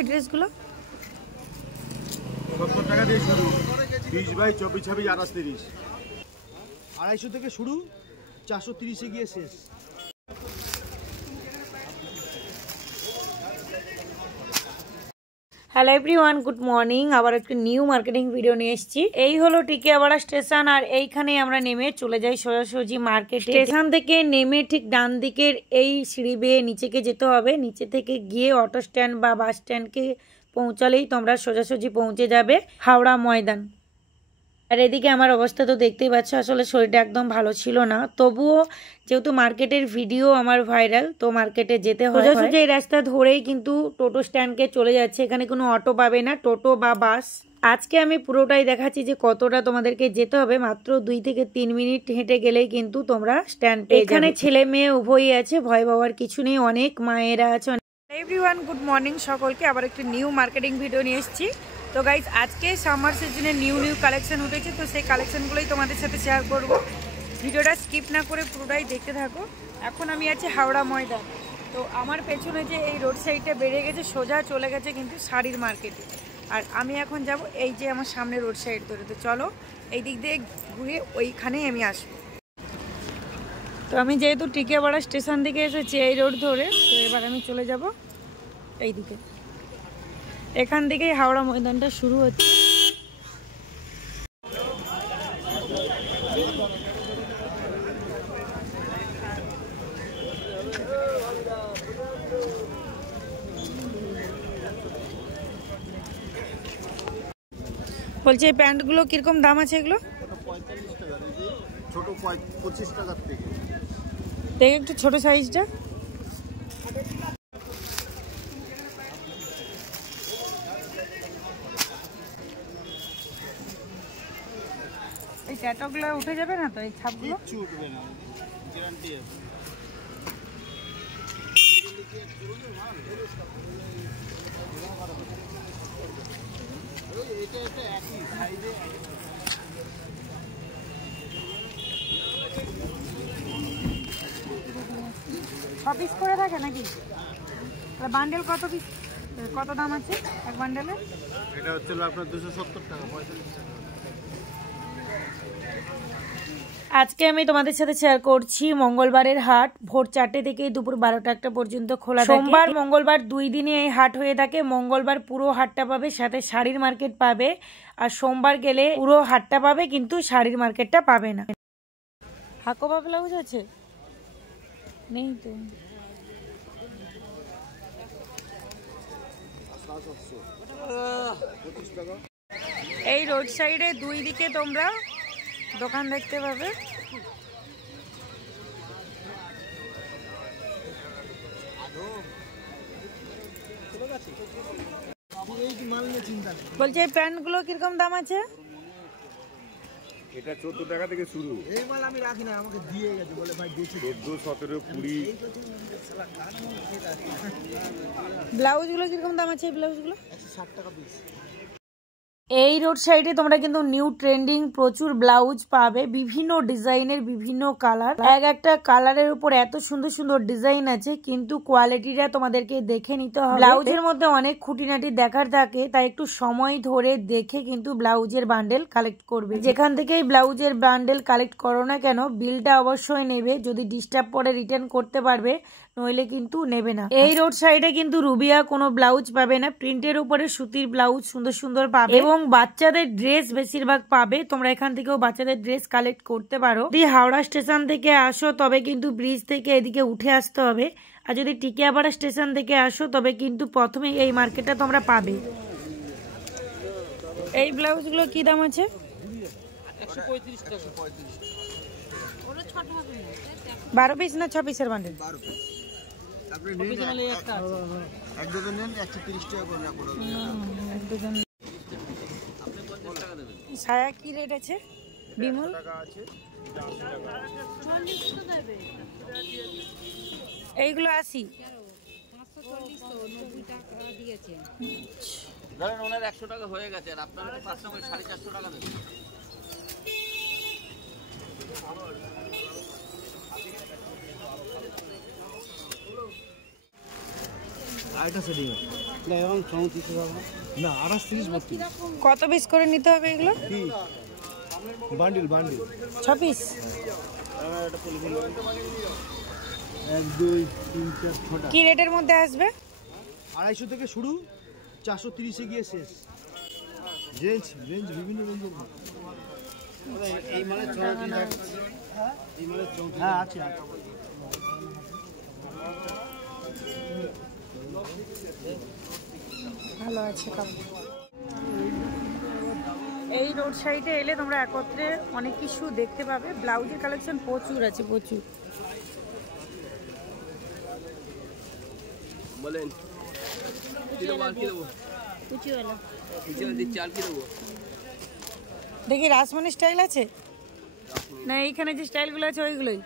এই ড্রেসগুলো? 70 টাকা দিয়ে শুরু, 20 বাই 24 26 28 30, 250 থেকে শুরু, 430 এ গিয়ে শেষ। Hello everyone, good morning. আবার একটা নিউ মার্কেটিং ভিডিও নিয়ে এসেছি। এই হলো টিকিয়াপাড়া স্টেশন, আর এইখানে আমরা নেমে চলে যাই সোজাসুজি মার্কেট। স্টেশন থেকে নেমে ঠিক ডান দিকের এই সিঁড়ি বেয়ে নিচেকে যেতে হবে। নিচে থেকে গিয়ে অটো স্ট্যান্ড বা বাস স্ট্যান্ডকে পৌঁছালেই তোমরা সোজাসুজি পৌঁছে যাবে হাওড়া ময়দান। আর এদিকে আমার অবস্থা তো দেখতেই পাচ্ছ, আসলে শরীরটা একদম ভালো ছিল না। তবুও যেহেতু মার্কেটের ভিডিও আমার ভাইরাল, তো মার্কেটে যেতে হয়। সোজাসুজি এই রাস্তা ধরেই কিন্তু টোটো স্ট্যান্ডকে চলে যাচ্ছে। এখানে কোনো অটো পাবে না, টোটো বা বাস। আজকে আমি পুরোটাই দেখাচ্ছি যে কতটা তোমাদেরকে যেতে হবে। মাত্র 2 থেকে 3 মিনিট হেঁটে গেলেই কিন্তু তোমরা স্ট্যান্ড পেয়ে যাবে। এখানে ছেলে মেয়ে উভয়ই আছে, ভয় পাওয়ার কিছু নেই। অনেক মায়েরা আছে। এভরিওয়ান, গুড মর্নিং সকলকে। আবার একটি নিউ মার্কেটিং ভিডিও নিয়ে এসেছি। তো গাইজ, আজকে সামার সিজনে নিউ কালেকশন উঠেছে, তো সেই কালেকশনগুলোই তোমাদের সাথে শেয়ার করব। ভিডিওটা স্কিপ না করে পুরোটাই দেখতে থাকো। এখন আমি আছি হাওড়া ময়দান। তো আমার পেছনে যে এই রোড সাইডটা বেড়ে গেছে, সোজা চলে গেছে কিন্তু শাড়ির মার্কেটে। আর আমি এখন যাব এই যে আমার সামনে রোড সাইড ধরে। তো চলো এই দিক দিয়ে ঘুরে ওইখানেই আমি আসবো। তো আমি যেহেতু টিকিয়াপাড়া স্টেশন থেকে এসেছি এই রোড ধরে, তো এবার আমি চলে যাব এই দিকে। এখান থেকেই হাওড়া ময়দানটা শুরু হচ্ছে। বলছি এই প্যান্টগুলো কিরকম দাম আছে? এগুলো 45 টাকা, ছোট 25 টাকার থেকে। দেখ একটু ছোট সাইজটা। এই ট্যাটুগুলো উঠে যাবে না তো? এই ছাপগুলো কিচ্ছু উঠবে না, গ্যারান্টি আছে। এটা একই সাইজে। 6 পিস করে থাকে নাকি? বান্ডেল কত পিস, কত দাম আছে এক বান্ডেলের? এটা হচ্ছে আপনার 270 টাকা, 45 টাকা। আজকে আমি তোমাদের সাথে শেয়ার করছি মঙ্গলবারের হাট। ভোর 4টে থেকে দুপুর 12টা 1টা পর্যন্ত খোলা থাকে। সোমবার মঙ্গলবার 2 দিনে এই হাট হয়ে থাকে। মঙ্গলবার পুরো হাটটা পাবে, সাথে শাড়ির মার্কেট পাবে। আর সোমবার গেলে পুরো হাটটা পাবে, কিন্তু শাড়ির মার্কেটটা পাবে না। হাকোবা ব্লাউজ আছে? নেই তো। এই রোড সাইডে 2 দিকে তোমরা দোকান দেখতে পাবে। বলছে এই প্যান্টগুলো কিরকম দাম আছে? এটা 14 টাকা থেকে শুরু। এই মাল আমি রাখি না, আমাকে দিয়ে গেছে, বলে ভাই দিয়েছি 14, 17, 20। ব্লাউজগুলো কিরকম দাম আছে? এই ব্লাউজগুলো 160 টাকা পিস। এই রোড সাইডে তোমরা কিন্তু নিউ ট্রেন্ডিং প্রচুর ব্লাউজ পাবে, বিভিন্ন ডিজাইনের, বিভিন্ন কালার। এক একটা কালারের উপর এত সুন্দর সুন্দর ডিজাইন আছে, কিন্তু কোয়ালিটিটা তোমাদেরকে দেখে নিতে হবে। ব্লাউজের মধ্যে অনেক খুঁটিনাটি দেখার থাকে, তাই একটু সময় ধরে দেখে কিন্তু ব্লাউজের বান্ডেল কালেক্ট করবে। যেখান থেকেই ব্লাউজের বান্ডেল কালেক্ট করো না কেন, বিলটা অবশ্যই নেবে। যদি ডিস্টার্ব পরে রিটার্ন করতে পারবে, নইলে কিন্তু নেবে না। এই রোড সাইডে কিন্তু রুবিয়া কোনো ব্লাউজ পাবে না। প্রিন্টের উপরে সুতির ব্লাউজ সুন্দর সুন্দর পাবে, এবং বাচ্চাদের ড্রেস বেশিরভাগ পাবে। তোমরা এখান থেকেও বাচ্চাদের ড্রেস কালেক্ট করতে পারো। যদি হাওড়া স্টেশন থেকে আসো তবে কিন্তু ব্রিজ থেকে এদিকে উঠে আসতে হবে। আর যদি টিকিয়াপাড়া স্টেশন থেকে আসো তবে কিন্তু প্রথমে এই মার্কেটটা তোমরা পাবে। এই ব্লাউজগুলো কি দাম আছে? 135 টাকা। 12 পিস না 6 পিসের বান্ডেল? 12 পিস। আপনি নিন একটা, এক ডজন নেন 130 টাকা করে না করে। এক ডজন। সায়া কি রেট আছে? বিমল টাকা আছে, এটা 80 টাকা। 40 তো দেবে। এইগুলো 80। 540 তো 90 টাকা দিয়েছে। ধরেন ওনার 100 টাকা হয়ে গেছে, আর আপনার 450 টাকা দেবেন। আরেকটা সেটিং আছে না এবং 34 না 28 32 কত পিস করে নিতে হবে এগুলো? কি বান্ডিল 6 পিস। 1 2 3 4 6টা কি রেটের মধ্যে আসবে? 250 থেকে শুরু 430 এ গিয়ে শেষ। রেঞ্জ বিভিন্ন রেঞ্জের এই মানে 34 এই মানে 34 হ্যাঁ আছে ভালো আছে কাপড়। এই রোড সাইডে এলে তোমরা একত্রে অনেক কিছু দেখতে পাবে। ব্লাউজের কালেকশন প্রচুর আছে, প্রচুর। বলেন দেখি রাসমণি স্টাইল আছে না? এইখানে যে স্টাইলগুলো আছে ওইগুলোই।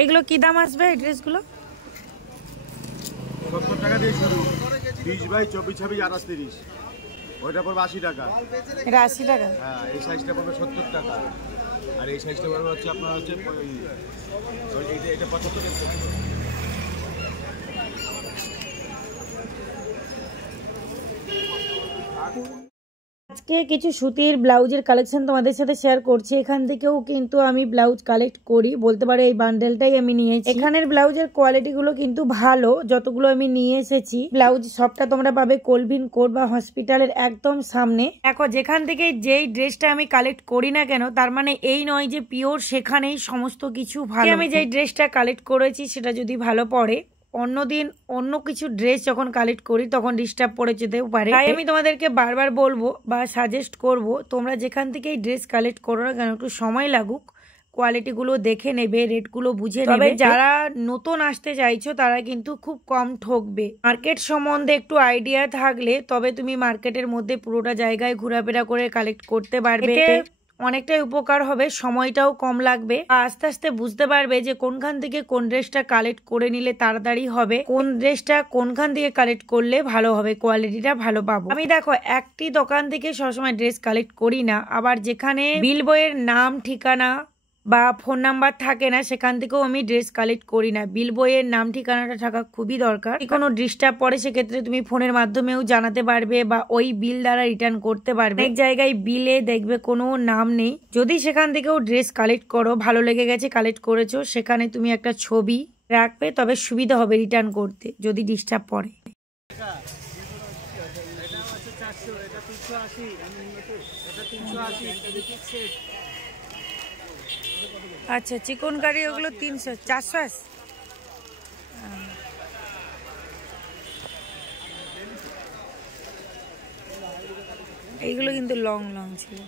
এগুলো কি দাম আসবে এই ড্রেসগুলো? 70 টাকা দিয়ে শুরু, 20 বাই 24 26 28 30। ওইটা পড়বে 80 টাকা। এটা 80 টাকা? হ্যাঁ, এই সাইজটা পড়বে 70 টাকা। আর এই সাইজটা পড়বে হচ্ছে আপনার হচ্ছে এটা 75 টাকা। আজকে কিছু সুতির ব্লাউজের কালেকশন তোমাদের সাথে শেয়ার করছি। এখান থেকেও কিন্তু আমি ব্লাউজ কালেক্ট করি, বলতে পারো এই বান্ডেলটাই আমি নিয়েছি। এখানের ব্লাউজের কোয়ালিটি গুলো কিন্তু ভালো, যতগুলো আমি নিয়ে এসেছি। ব্লাউজ সবটা তোমরা পাবে কলভিন কোড বা হসপিটালের একদম সামনে। দেখো, যেখান থেকে যেই ড্রেসটা আমি কালেক্ট করি না কেন, তার মানে এই নয় যে পিওর সেখানেই সমস্ত কিছু ভালো। আমি যেই ড্রেসটা কালেক্ট করেছি সেটা যদি ভালো পড়ে, অন্যদিন অন্য কিছু ড্রেস যখন কালেক্ট করি তখন ডিস্টার্ব পড়ে যেতেও পারে। তাই আমি তোমাদেরকে বারবার বলবো বা সাজেস্ট করব, তোমরা যেখান থেকে এই ড্রেস কালেক্ট করো না কেন, একটু সময় লাগুক, কোয়ালিটি গুলো দেখে নেবে, রেট গুলো বুঝে নেবে। যারা নতুন আসতে চাইছো তারা কিন্তু খুব কম ঠকবে। মার্কেট সম্বন্ধে একটু আইডিয়া থাকলে তবে তুমি মার্কেটের মধ্যে পুরোটা জায়গায় ঘোরাফেরা করে কালেক্ট করতে পারবে। অনেকটাই উপকার হবে, সময়টাও কম লাগবে। আস্তে আস্তে বুঝতে পারবে যে কোনখান থেকে কোন ড্রেসটা কালেক্ট করে নিলে তাড়াতাড়ি হবে, কোন ড্রেসটা কোনখান থেকে কালেক্ট করলে ভালো হবে, কোয়ালিটিটা ভালো পাবো। আমি দেখো, একটি দোকান থেকে সবসময় ড্রেস কালেক্ট করি না, আবার যেখানে বিল বইয়ের নাম ঠিকানা বা ফোন নাম্বার থাকে না সেখান থেকেও আমি ড্রেস কালেক্ট করি না। বিল বইয়ের নাম ঠিকানাটা থাকা খুবই দরকার। কোনো ডিস্টার্ব পড়ে সেক্ষেত্রে তুমি ফোনের মাধ্যমেও জানাতে পারবে বা ওই বিল দ্বারা রিটার্ন করতে পারবে। এক জায়গায় বিলে দেখবে কোনো নাম নেই। যদি সেখান থেকেও ড্রেস কালেক্ট করো, ভালো লেগে গেছে কালেক্ট করেছো, সেখানে তুমি একটা ছবি রাখবে, তবে সুবিধা হবে রিটার্ন করতে যদি ডিস্টার্ব পড়ে। আচ্ছা, চিকন কারি ওগুলো 300 400। এইগুলো কিন্তু লং ছিল।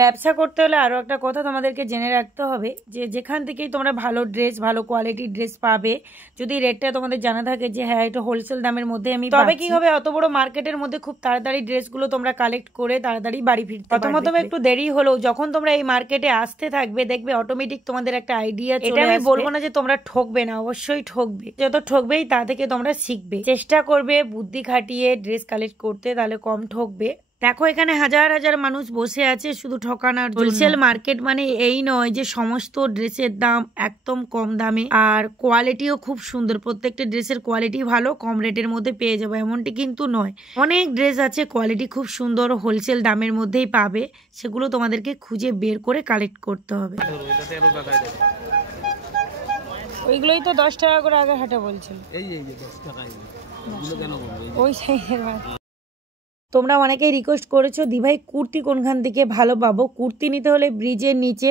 ব্যবসা করতে হলে আরো একটা কথা তোমাদেরকে জেনে রাখতে হবে যে যেখান থেকেই তোমরা ভালো ড্রেস, ভালো কোয়ালিটির ড্রেস পাবে, যদি রেটটা তোমাদের জানা থাকে যে হ্যাঁ এটা হোলসেল দামের মধ্যে আমি, তবে কি হবে, অত বড় মার্কেটের মধ্যে খুব তাড়াতাড়ি ড্রেসগুলো তোমরা কালেক্ট করে তাড়াতাড়ি বাড়ি ফিরতে পারবে। প্রথমত একটু দেরি হলেও যখন তোমরা এই মার্কেটে আসতে থাকবে, দেখবে অটোমেটিক তোমাদের একটা আইডিয়া চলে আসবে। এটা আমি বলবো না যে তোমরা ঠকবে না, অবশ্যই ঠকবে। যত ঠকবেই তা থেকে তোমরা শিখবে, চেষ্টা করবে বুদ্ধি খাটিয়ে ড্রেস কালেক্ট করতে, তাহলে কম ঠকবে। দেখো, এখানে হাজার হাজার মানুষ বসে আছে শুধু ঠকানোর জন্য। হোলসেল মার্কেট মানে এই নয় যে সমস্ত ড্রেসের দাম একদম কম দামে, আর কোয়ালিটিও খুব সুন্দর। প্রত্যেকটা ড্রেসের কোয়ালিটি ভালো, কম রেটের মধ্যে পেয়ে যাবে এমনটি কিন্তু নয়। অনেক ড্রেস আছে কোয়ালিটি খুব সুন্দর, হোলসেল দামের মধ্যেই পাবে। সেগুলো তোমাদেরকে খুঁজে বের করে কালেক্ট করতে হবে। ওইগুলোই তো 10 টাকা করে আগে হাটে বলছিল। ওই সাইজের তোমরা অনেকেই রিকোয়েস্ট করেছো দিভাই কুর্তি কোনখান থেকে ভালো পাবো। কুর্তি নিতে হলে ব্রিজের নিচে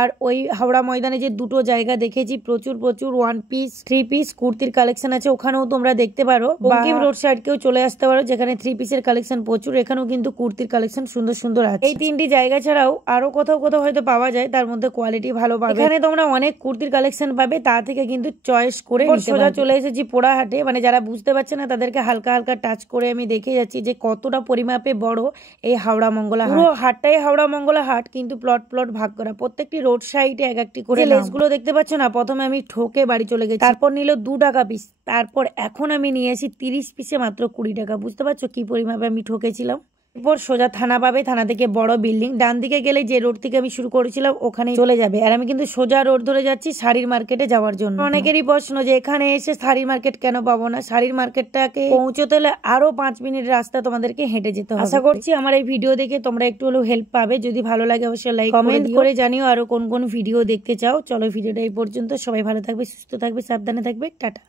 আর ওই হাওড়া ময়দানে যে দুটো জায়গা দেখেছি, প্রচুর 1 পিস 3 পিস কুর্তির কালেকশন আছে, ওখানেও তোমরা দেখতে পারো। বঙ্কিম রোড সাইড কেও চলে আসতে পারো, যেখানে 3 পিসের কালেকশন প্রচুর। এখানেও কিন্তু কুর্তির কালেকশন সুন্দর সুন্দর আছে। এই 3টি জায়গা ছাড়াও আরো কোথাও কোথাও হয়তো পাওয়া যায়, তার মধ্যে কোয়ালিটি ভালো পাবে। এখানে তোমরা অনেক কুর্তির কালেকশন পাবে, তা থেকে কিন্তু চয়েস করে সোজা চলে এসেছি পোড়াহাটে। মানে যারা বুঝতে পারছে না তাদেরকে হালকা হালকা টাচ করে আমি দেখে যাচ্ছি যে কতটা পরিমাপে বড় এই হাওড়া মঙ্গলা হাট। পুরো হাটটাই হাওড়া মঙ্গলা হাট, কিন্তু প্লট প্লট ভাগ করা। প্রত্যেকটি রোড সাইডে এক একটি করে লেসগুলো দেখতে পাচ্ছ না, প্রথমে আমি ঠকে বাড়ি চলে গেছি, তারপর নিল 2 টাকা পিস, তারপর এখন আমি নিয়েছি 30 পিসে মাত্র 20 টাকা। বুঝতে পারছো কি পরিমাপে আমি ঠকেছিলাম। এরপর সোজা থানা পাবে, থানা থেকে বড় বিল্ডিং, ডান দিকে গেলে যে রোড থেকে আমি শুরু করেছিলাম ওখানে চলে যাবে। আর আমি কিন্তু সোজা রোড ধরে যাচ্ছি শাড়ির মার্কেটে যাওয়ার জন্য। অনেকেরই প্রশ্ন যে এখানে এসে শাড়ির মার্কেট কেন পাবো না, শাড়ির মার্কেটটাকে পৌঁছতে হলে আরো 5 মিনিট রাস্তা তোমাদেরকে হেঁটে যেতে হবে। আশা করছি আমার এই ভিডিও দেখে তোমরা একটু হলেও হেল্প পাবে। যদি ভালো লাগে অবশ্যই লাইক কমেন্ট করে জানিও আরো কোন কোন ভিডিও দেখতে চাও। চলো ভিডিওটা এই পর্যন্ত, সবাই ভালো থাকবে, সুস্থ থাকবে, সাবধানে থাকবে, টাটা।